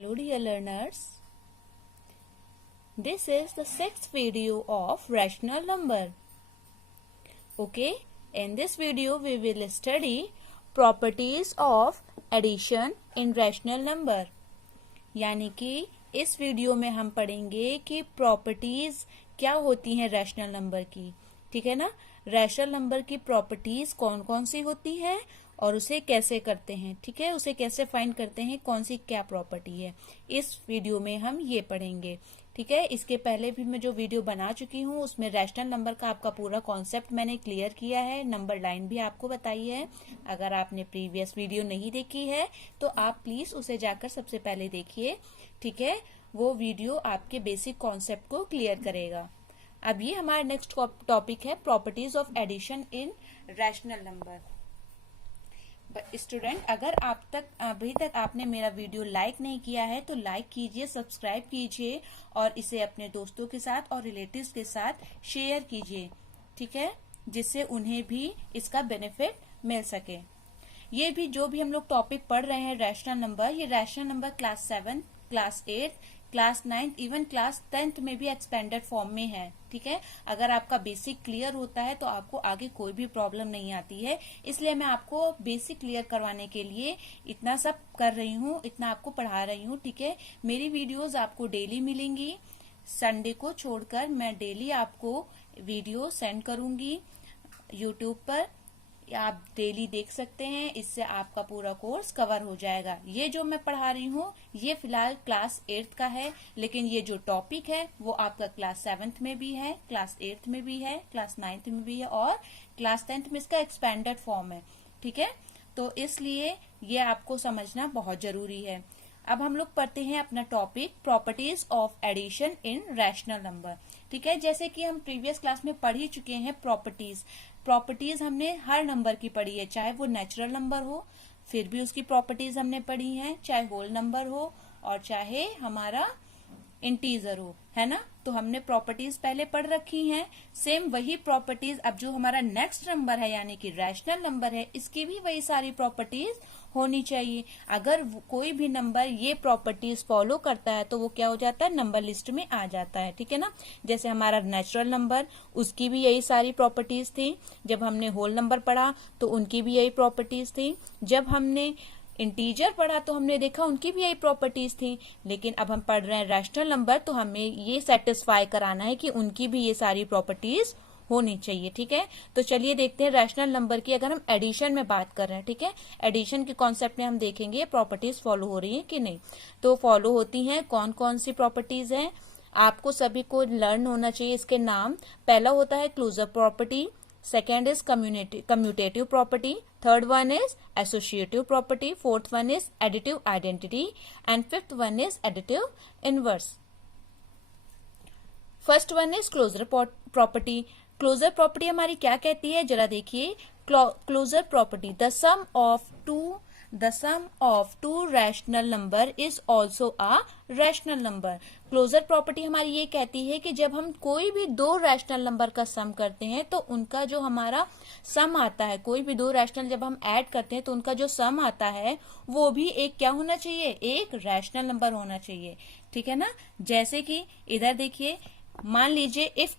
Hello dear learners, this is the sixth video of rational number. Okay, in this video we will study properties of addition in rational number. यानी कि इस video में हम पढ़ेंगे कि properties क्या होती हैं रैशनल नंबर की। ठीक है ना, रैशनल नंबर की प्रॉपर्टीज कौन कौन सी होती हैं और उसे कैसे करते हैं। ठीक है, उसे कैसे फाइंड करते हैं, कौन सी क्या प्रॉपर्टी है, इस वीडियो में हम ये पढ़ेंगे। ठीक है, इसके पहले भी मैं जो वीडियो बना चुकी हूँ उसमें रैशनल नंबर का आपका पूरा कॉन्सेप्ट मैंने क्लियर किया है, नंबर लाइन भी आपको बताई है। अगर आपने प्रीवियस वीडियो नहीं देखी है तो आप प्लीज उसे जाकर सबसे पहले देखिए। ठीक है, वो वीडियो आपके बेसिक कॉन्सेप्ट को क्लियर करेगा। अब ये हमारा नेक्स्ट टॉपिक है properties of addition in rational number. Student, अगर अभी तक आपने मेरा वीडियो लाइक नहीं किया है तो लाइक कीजिए, सब्सक्राइब कीजिए और इसे अपने दोस्तों के साथ और रिलेटिव्स के साथ शेयर कीजिए। ठीक है, जिससे उन्हें भी इसका बेनिफिट मिल सके। ये भी जो भी हम लोग टॉपिक पढ़ रहे हैं रैशनल नंबर, ये rational number class 7, class 8, class 9, even class 10th में भी एक्सपेंडेड फॉर्म में है। ठीक है, अगर आपका बेसिक क्लियर होता है तो आपको आगे कोई भी प्रॉब्लम नहीं आती है। इसलिए मैं आपको बेसिक क्लियर करवाने के लिए इतना सब कर रही हूँ, इतना आपको पढ़ा रही हूँ। ठीक है, मेरी वीडियोस आपको डेली मिलेंगी, संडे को छोड़कर मैं डेली आपको वीडियो सेंड करूंगी यूट्यूब पर, आप डेली देख सकते हैं। इससे आपका पूरा कोर्स कवर हो जाएगा। ये जो मैं पढ़ा रही हूँ ये फिलहाल क्लास 8th का है, लेकिन ये जो टॉपिक है वो आपका क्लास 7th में भी है, क्लास 8th में भी है, क्लास 9th में भी है और क्लास 10th में इसका एक्सपेंडेड फॉर्म है। ठीक है, तो इसलिए ये आपको समझना बहुत जरूरी है। अब हम लोग पढ़ते हैं अपना topic properties of addition in rational number. ठीक है, जैसे कि हम प्रीवियस क्लास में पढ़ ही चुके हैं प्रॉपर्टीज हमने हर नंबर की पढ़ी है, चाहे वो नेचुरल नंबर हो फिर भी उसकी प्रॉपर्टीज हमने पढ़ी है, चाहे होल नंबर हो और चाहे हमारा इंटीजर हो, है ना। तो हमने प्रॉपर्टीज पहले पढ़ रखी हैं। सेम वही प्रॉपर्टीज अब जो हमारा नेक्स्ट नंबर है यानी कि रैशनल नंबर है, इसकी भी वही सारी प्रॉपर्टीज होनी चाहिए। अगर कोई भी नंबर ये प्रॉपर्टीज फॉलो करता है तो वो क्या हो जाता है, नंबर लिस्ट में आ जाता है। ठीक है ना, जैसे हमारा नेचुरल नंबर, उसकी भी यही सारी प्रॉपर्टीज थी। जब हमने होल नंबर पढ़ा तो उनकी भी यही प्रॉपर्टीज थी। जब हमने इंटीजर पढ़ा तो हमने देखा उनकी भी यही प्रॉपर्टीज थी। लेकिन अब हम पढ़ रहे हैं रैशनल नंबर तो हमें ये सेटिस्फाई कराना है कि उनकी भी ये सारी प्रॉपर्टीज होनी चाहिए। ठीक है, तो चलिए देखते हैं रैशनल नंबर की अगर हम एडिशन में बात कर रहे हैं। ठीक है, एडिशन के कॉन्सेप्ट में हम देखेंगे प्रॉपर्टीज फॉलो हो रही हैं कि नहीं। तो फॉलो होती हैं, कौन कौन सी प्रॉपर्टीज हैं आपको सभी को लर्न होना चाहिए। इसके नाम, पहला होता है closure property, second is commutative property, third one is associative property, fourth one is additive identity and fifth one is additive inverse. First one is closure property. Closure property हमारी क्या कहती है, जरा देखिए। Closure property, the sum of two rational number is also a rational number. Closure property हमारी ये कहती है कि जब हम कोई भी दो रैशनल नंबर का सम करते हैं तो उनका जो हमारा सम आता है, कोई भी दो रैशनल जब हम ऐड करते हैं तो उनका जो सम आता है वो भी एक क्या होना चाहिए, एक रैशनल नंबर होना चाहिए। ठीक है ना, जैसे कि इधर देखिए, मान लीजिए if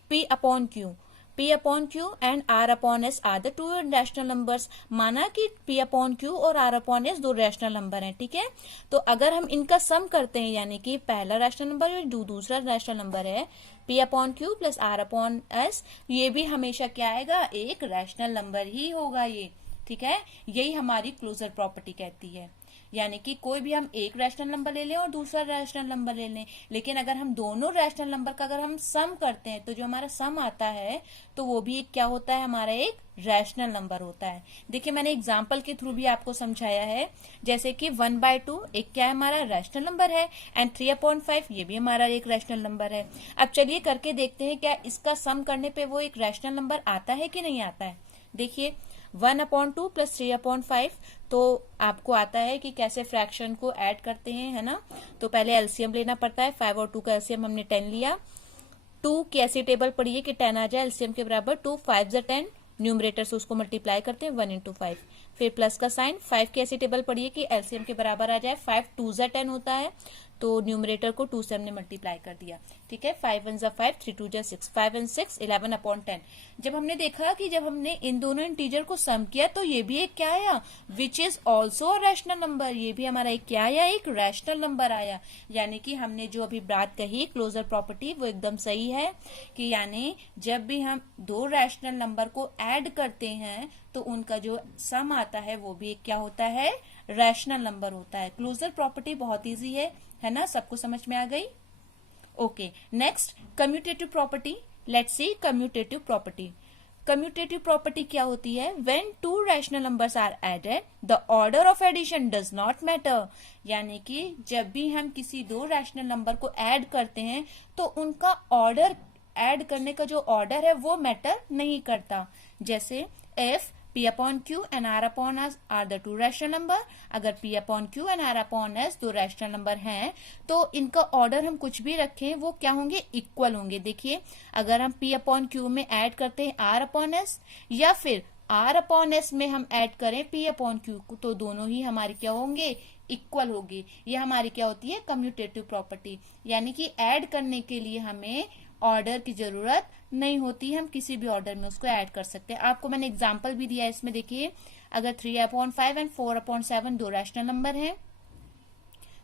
P upon Q and R upon S are the two rational numbers। माना कि P upon Q और R upon S दो रैशनल नंबर हैं। ठीक है, तो अगर हम इनका सम करते हैं यानी कि पहला रैशनल नंबर और दूसरा रैशनल नंबर है P upon Q plus R upon S, ये भी हमेशा क्या आएगा, एक रैशनल नंबर ही होगा ये। ठीक है, यही हमारी क्लोजर प्रॉपर्टी कहती है। यानी कि कोई भी हम एक रैशनल नंबर ले लें और दूसरा रैशनल नंबर ले लें, लेकिन अगर हम दोनों रैशनल नंबर का अगर हम सम करते हैं तो जो हमारा सम आता है तो वो भी एक क्या होता है, हमारा एक रैशनल नंबर होता है। देखिए मैंने एग्जांपल के थ्रू भी आपको समझाया है, जैसे कि 1/2 एक क्या है, हमारा रैशनल नंबर है एंड 3/5 ये भी हमारा एक रैशनल नंबर है। अब चलिए करके देखते हैं क्या इसका सम करने पे वो एक रैशनल नंबर आता है कि नहीं आता है। देखिए 1/2 प्लस 3/5, तो आपको आता है कि कैसे फ्रैक्शन को ऐड करते हैं, है ना। तो पहले एलसीएम लेना पड़ता है, 5 और 2 का एलसीएम हमने 10 लिया। 2 की ऐसी टेबल पड़ी है कि 10 आ जाए एलसीएम के बराबर, 2 5 × 10, न्यूमरेटर से उसको मल्टीप्लाई करते हैं 1 × 5, फिर प्लस का साइन। 5 की ऐसी टेबल पड़ी है कि एलसीएम के बराबर आ जाए, 5 2 × 10 होता है, तो न्यूमरेटर को 2 से हमने मल्टीप्लाई कर दिया। ठीक है, 5 1 = 5, 3 2 = 6, 5 and 6 11/10। जब हमने देखा कि जब हमने इन दोनों इंटीजर को सम किया तो ये भी एक क्या आया, which is also a rational number. ये भी हमारा एक क्या आया, एक रैशनल नंबर आया। यानी कि हमने जो अभी बात कही क्लोजर प्रॉपर्टी वो एकदम सही है कि यानी जब भी हम दो रैशनल नंबर को ऐड करते हैं तो उनका जो सम आता है वो भी एक क्या होता है, रैशनल नंबर होता है। क्लोजर प्रॉपर्टी बहुत इजी है ना, सबको समझ में आ गई। Okay, next commutative property. Let's see commutative property. Commutative property क्या होती है, when two rational numbers are added the order of addition does not matter. यानी कि जब भी हम किसी दो रैशनल नंबर को ऐड करते हैं तो उनका ऑर्डर, ऐड करने का जो ऑर्डर है वो मैटर नहीं करता। जैसे if P/Q and R/S are the two rational number, अगर P/Q and R/S दो रैशनल नंबर हैं तो इनका ऑर्डर हम कुछ भी रखें वो क्या होंगे, इक्वल होंगे। देखिए अगर हम P/Q में ऐड करते हैं R/S या फिर R/S में हम ऐड करें P/Q को तो दोनों ही हमारे क्या होंगे, इक्वल होगी। ये हमारी क्या होती है, कम्यूटेटिव प्रॉपर्टी। यानी कि ऐड करने के लिए हमें ऑर्डर की जरूरत नहीं होती, हम किसी भी ऑर्डर में उसको ऐड कर सकते हैं। आपको मैंने एग्जांपल भी दिया है इसमें, देखिए अगर 3/5 एंड 4/7 दो रैशनल नंबर हैं,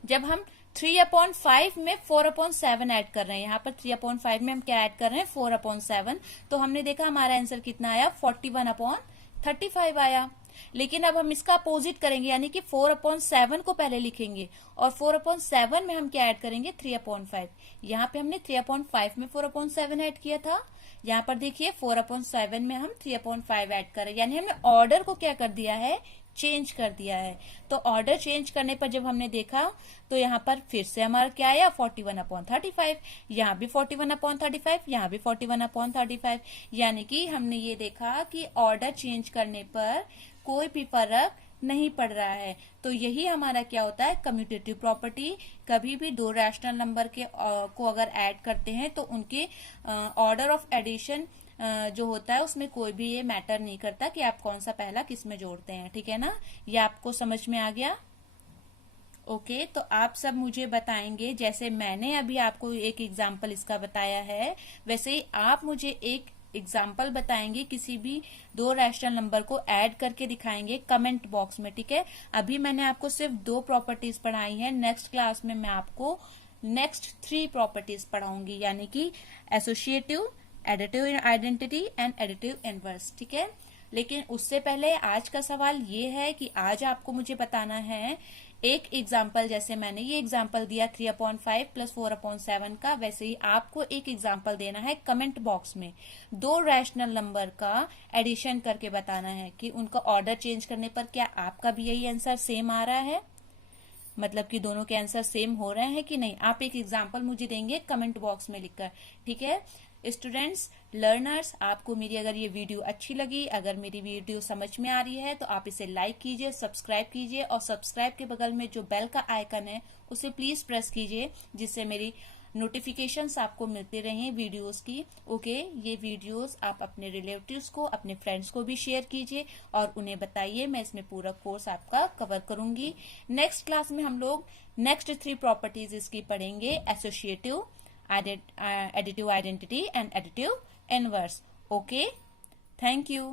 जब हम 3/5 में 4/7 ऐड कर रहे हैं, यहाँ पर 3/5 में हम क्या ऐड कर रहे हैं, 4/7, तो हमने देखा हमारा आंसर कितना आया, 41/35 आया। लेकिन अब हम इसका अपोजिट करेंगे, यानी कि 4/7 को पहले लिखेंगे और 4/7 में हम क्या ऐड करेंगे, 3/5। यहाँ पे हमने 3/5 में 4/7 ऐड किया था, यहाँ पर देखिए 4/7 में हम 3/5 ऐड कर रहे हैं, यानी हमने ऑर्डर को क्या कर दिया है, चेंज कर दिया है। तो ऑर्डर चेंज करने पर जब हमने देखा तो यहाँ पर फिर से हमारा क्या आया, 41/35, यहाँ भी 41/35, यहाँ भी 41/35। यानी कि हमने ये देखा कि ऑर्डर चेंज करने पर कोई भी फर्क नहीं पड़ रहा है। तो यही हमारा क्या होता है, कम्यूटेटिव प्रॉपर्टी। कभी भी दो रैशनल नंबर के को अगर ऐड करते हैं तो उनके ऑर्डर ऑफ एडिशन जो होता है उसमें कोई भी ये मैटर नहीं करता कि आप कौन सा पहला किस में जोड़ते हैं। ठीक है ना, ये आपको समझ में आ गया। ओके, तो आप सब मुझे बताएंगे, जैसे मैंने अभी आपको एक एग्जाम्पल इसका बताया है वैसे ही आप मुझे एक एग्जाम्पल बताएंगे, किसी भी दो रैशनल नंबर को ऐड करके दिखाएंगे कमेंट बॉक्स में। ठीक है, अभी मैंने आपको सिर्फ 2 प्रॉपर्टीज पढ़ाई हैं, नेक्स्ट क्लास में मैं आपको नेक्स्ट 3 प्रॉपर्टीज पढ़ाऊंगी, यानी कि associative, additive identity and additive inverse. ठीक है, लेकिन उससे पहले आज का सवाल ये है कि आज आपको मुझे बताना है एक एग्जाम्पल, जैसे मैंने ये एग्जाम्पल दिया 3/5 + 4/7 का, वैसे ही आपको एक एग्जाम्पल देना है कमेंट बॉक्स में। दो रैशनल नंबर का एडिशन करके बताना है कि उनका ऑर्डर चेंज करने पर क्या आपका भी यही आंसर सेम आ रहा है, मतलब कि दोनों के आंसर सेम हो रहे हैं कि नहीं। आप एक एग्जाम्पल मुझे देंगे कमेंट बॉक्स में लिखकर। ठीक है स्टूडेंट्स, लर्नर्स, आपको मेरी अगर ये वीडियो अच्छी लगी, अगर मेरी वीडियो समझ में आ रही है तो आप इसे लाइक कीजिए, सब्सक्राइब कीजिए और सब्सक्राइब के बगल में जो बेल का आइकन है उसे प्लीज प्रेस कीजिए, जिससे मेरी नोटिफिकेशंस आपको मिलते रहें वीडियोस की। ओके, ये वीडियोस आप अपने रिलेटिव्स को, अपने फ्रेंड्स को भी शेयर कीजिए और उन्हें बताइए, मैं इसमें पूरा कोर्स आपका कवर करूंगी। नेक्स्ट क्लास में हम लोग नेक्स्ट 3 प्रॉपर्टीज इसकी पढ़ेंगे, associative, additive identity and additive inverse. Okay, thank you.